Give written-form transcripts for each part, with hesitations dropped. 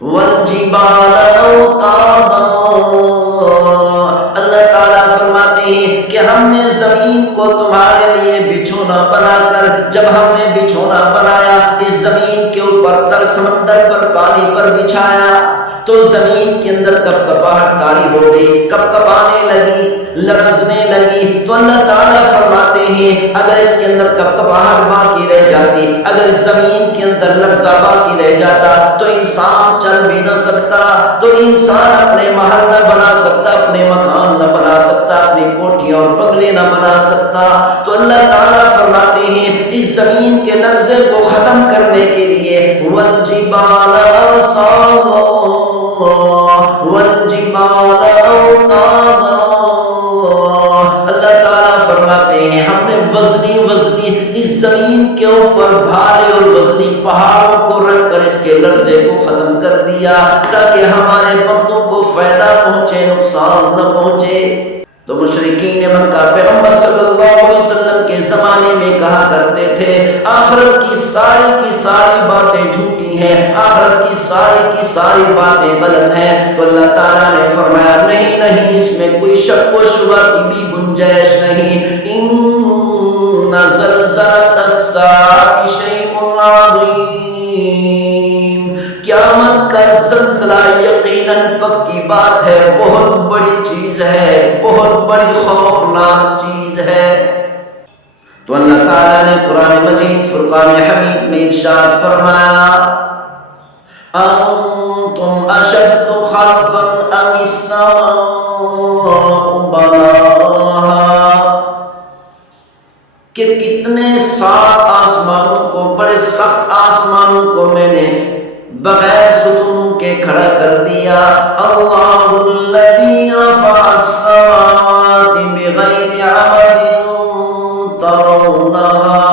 والجبال اوتادا، اللہ تعالیٰ فرماتے ہیں کہ ہم نے زمین کو تمہارے لیے بچھونا بنا کر، جب ہم نے بچھونا بنایا اس زمین کے اوپر تر سمندر پر پانی پر بچھایا تو زمین کے اندر کپکپاہٹ طاری ہو گئی، کپکپانے لگی، لرزنے لگی، تو اللہ تعالیٰ فرماتے ہیں اگر اس کے اندر کپکپاہٹ باقی رہ جاتی، اگر زمین کے اندر لرزہ باقی رہ جاتا تو انسان چل بھی نہ سکتا، تو انسان اپنے محل نہ بنا سکتا، اپنے مکان نہ بنا سکتا، اپنی کوٹھیاں اور بنگلے نہ بنا سکتا۔ تو اللہ تعالیٰ فرماتے ہیں اس زمین کے لرزے کو ختم کرنے کے لیے والجبال ارساها والجبال اوتادا، اللہ تعالیٰ فرماتے ہیں ہم نے وزنی اس زمین کے اوپر بھاری اور وزنی پہاڑوں کو رکھ کر اس کے لرزے کو ختم کر دیا تاکہ ہمارے بندوں کو فائدہ پہنچے، نقصان نہ پہنچے۔ تو مشرکین مکہ پیغمبر صلی اللہ علیہ وسلم کے زمانے میں کہا کرتے تھے آخرت کی ساری باتیں جھوٹی ہیں، آخرت کی ساری باتیں غلط ہیں۔ تو اللہ تعالیٰ نے فرمایا نہیں، اس میں کوئی شک و شبہ کی بھی گنجائش نہیں۔ ان زلزلۃ الساعۃ شیء عظیم، قیامت کا زلزلہ یقیناً پکی بات ہے، بہت بڑی چیز ہے، بہت بڑی خوفناک چیز ہے۔ تو اللہ تعالیٰ نے قرآن مجید فرقان حمید میں ارشاد فرمایا انتم اشد خلقا ام السماء بناها، کہ کتنے سات آسمانوں کو، بڑے سخت آسمانوں کو میں نے بغیر ستونوں کے کھڑا کر دیا۔ اللہ الذی رفع السماوات بغیر عمد ترونها،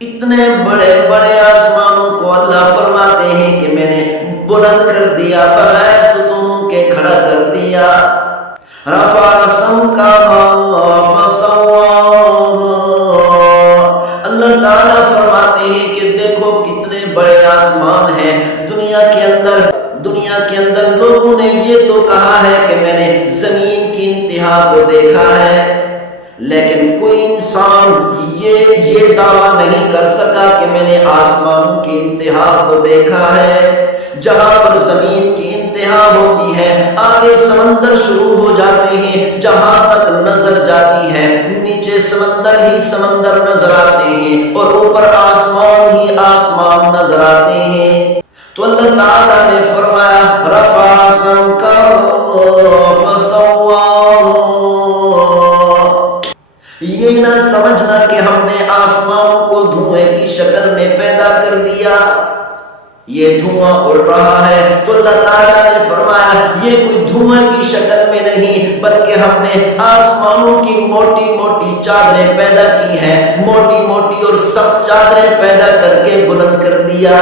اتنے بڑے آسمانوں کو اللہ فرماتے ہیں کہ میں نے بلند کر دیا، بغیر ستونوں کے کھڑا کر دیا۔ رفع سمکها فسواها، اللہ تعالیٰ فرماتے ہیں کہ دیکھو کتنے بڑے آسمان ہیں۔ دنیا کے اندر لوگوں نے یہ تو کہا ہے کہ میں نے زمین کی انتہا کو دیکھا ہے، لیکن کوئی انسان یہ دعویٰ نہیں کر سکا کہ میں نے آسمانوں کی انتہا کو دیکھا ہے۔ جہاں پر زمین کی انتہا ہوتی ہے آگے سمندر شروع ہو جاتے ہیں، جہاں تک نظر جاتی ہے نیچے سمندر ہی سمندر نظر آتے ہیں اور اوپر آسمان ہی آسمان نظر آتے ہیں۔ تو اللہ تعالیٰ نے فرمایا رفع سمکہ فسواہ، یہ نہ سمجھنا کہ ہم نے آسمانوں کو دھوئیں کی شکل میں پیدا کر دیا، یہ دھواں اڑ رہا ہے۔ تو اللہ تعالیٰ نے فرمایا یہ کوئی دھواں کی شکل میں نہیں، بلکہ ہم نے آسمانوں کی موٹی چادریں پیدا کی ہیں، موٹی اور سخت چادریں پیدا کر کے بلند کر دیا،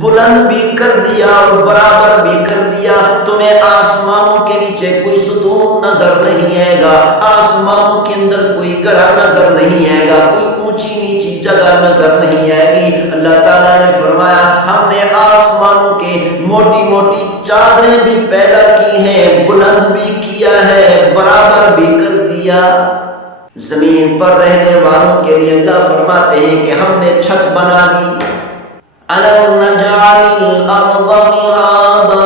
بلند بھی کر دیا اور برابر بھی کر دیا۔ تمہیں آسمانوں کے نیچے کوئی ستون نظر نہیں آئے گا، آسمانوں کے اندر کوئی گڑھا نظر نہیں آئے گا، کوئی اونچی نیچی جگہ نظر نہیں آئے گی۔ اللہ تعالیٰ نے فرمایا ہم نے آسمانوں کے موٹی چادریں بھی پیدا کی ہیں، بلند بھی کیا ہے، برابر بھی کر دیا۔ زمین پر رہنے والوں کے لیے اللہ فرماتے ہیں کہ ہم نے چھت بنا دی۔ أَلَمْ نَجْعَلِ الْأَرْضَ مِهَادًا،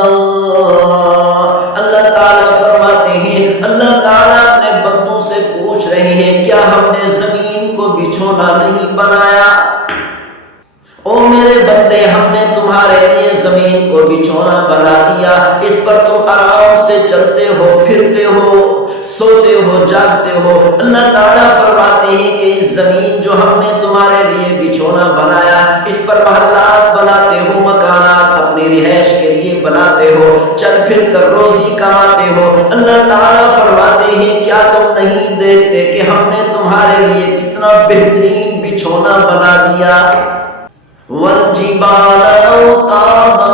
اللہ تعالیٰ فرماتے ہیں، اللہ تعالیٰ اپنے بندوں سے پوچھ رہے ہیں کیا ہم نے زمین کو بچھونا نہیں بنایا؟ او میرے بندے ہم نے تمہارے لیے زمین کو بچھونا بنا دیا، اس پر تم آرام سے چلتے ہو، پھرتے ہو، سوتے ہو، جاگتے ہو۔ اللہ تعالیٰ فرماتے ہیں کہ اس زمین جو ہم نے تمہارے لیے بچھونا بنایا، اس پر محلات بناتے ہو، مکانات اپنی رہائش کے لیے بناتے ہو، چل پھر کر روزی کماتے ہو۔ اللہ تعالیٰ فرماتے ہیں کیا تم نہیں دیکھتے کہ ہم نے تمہارے لیے کتنا بہترین بچھونا بنا دیا؟ والجبال اوتادا،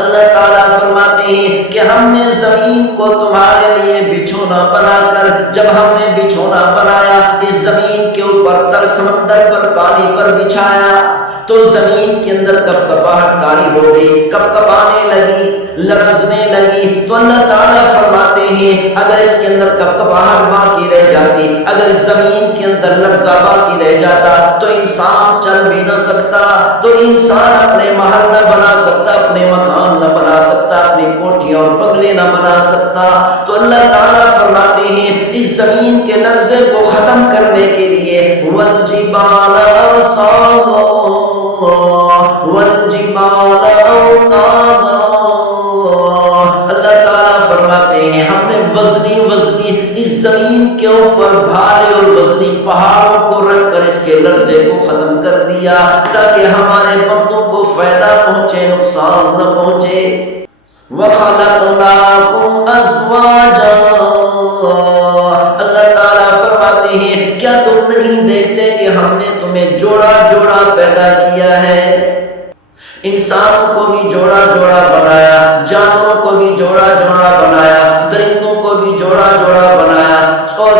اللہ تعالیٰ فرماتے ہیں کہ ہم نے زمین کو تمہارے لیے بچھونا بنا کر، جب ہم نے بچھونا بنایا اس زمین کے اوپر تر سمندر پر پانی پر بچھایا تو زمین کے اندر کپکپاہٹ طاری ہو گئی، کپکپانے لگی، لرزنے لگی، تو اللہ تعالیٰ فرماتے ہیں اگر اس کے اندر کپکپاہٹ باقی رہ جاتی، اگر زمین کے اندر لرزہ باقی رہ جاتا تو انسان چل بھی نہ سکتا، تو انسان اپنے محل نہ بنا سکتا، اپنے مکان نہ بنا سکتا، اپنی کوٹھیاں اور بنگلے نہ بنا سکتا۔ تو اللہ تعالیٰ فرماتے ہیں اس زمین کے لرزے کو ختم کرنے کے لیے والجبال ارصادا والجبال اوتادا، اللہ تعالیٰ فرماتے ہیں ہم نے وزنی وزنی اس زمین کے اوپر بھاری اور وزنی پہاڑوں کو رکھ کر اس کے لرزے کو ختم کر دیا تاکہ ہمارے بندوں کو فائدہ پہنچے، نقصان نہ پہنچے۔ وَخَلَقْنَاكُمْ أَزْوَاجًا، اللہ تعالیٰ فرماتے ہیں کیا تم نہیں دیکھتے کہ ہم نے تمہیں جوڑا جوڑا پیدا کیا ہے؟ انسانوں کو بھی جوڑا جوڑا بنایا، جانوروں کو بھی جوڑا جوڑا بنایا، درندوں کو بھی جوڑا جوڑا بنایا، اور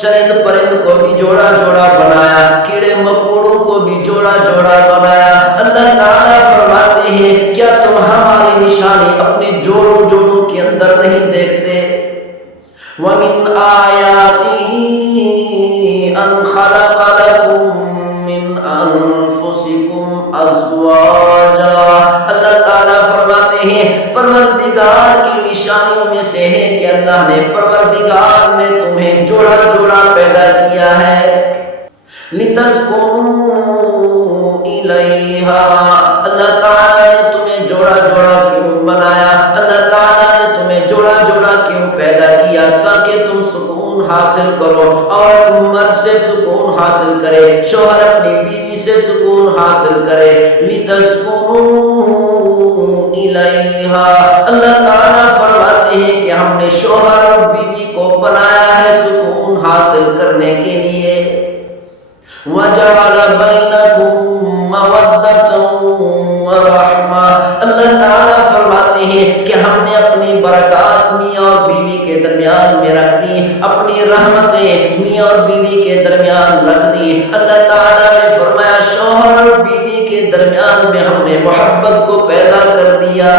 چرند پرند کو بھی جوڑا جوڑا بنایا، کیڑے مکوڑوں کو بھی جوڑا جوڑا بنایا۔ اللہ تعالیٰ فرماتے ہیں کیا تم ہماری نشانی اپنے جوڑوں جوڑوں کے اندر نہیں دیکھتے؟ وَمِنْ آيَاتِهِ أَنْ خَلَقَ لَكُم مِّنْ أَنفُسِكُمْ أَزْوَاجًا، اللہ تعالیٰ فرماتے ہیں پروردگار کی نشانیوں میں سے ہے کہ اللہ نے، پروردگار نے تمہیں جوڑا جوڑا پیدا کیا ہے۔ لِتَسْكُنُوا إِلَيْهَا، اللہ تعالیٰ نے تمہیں جوڑا جوڑا کیوں بنایا؟ اللہ تعالیٰ نے تمہیں جوڑا جوڑا کیوں پیدا کیا؟ تاکہ تم سکون حاصل کرو، اور مرد سے سکون حاصل کرے، شوہر اپنی بیوی سے سکون حاصل کرے۔ لِتَسْكُنُوا إِلَيْهَا، اللہ تعالیٰ فرماتے ہیں کہ ہم نے شوہر اور بیوی کو بنایا ہے سکون حاصل کرنے کے لیے۔ وَجَعَلَ بَيْنَكُم مَّوَدَّةً وَرَحْمَةً، اللہ تعالیٰ فرماتے ہیں کہ ہم نے اپنی برکات میاں اور بیوی کے درمیان میں رکھ دی، اپنی رحمتیں میاں اور بیوی کے درمیان رکھ دی۔ اللہ تعالیٰ نے فرمایا شوہر اور بیوی کے درمیان میں ہم نے محبت کو پیدا کر دیا۔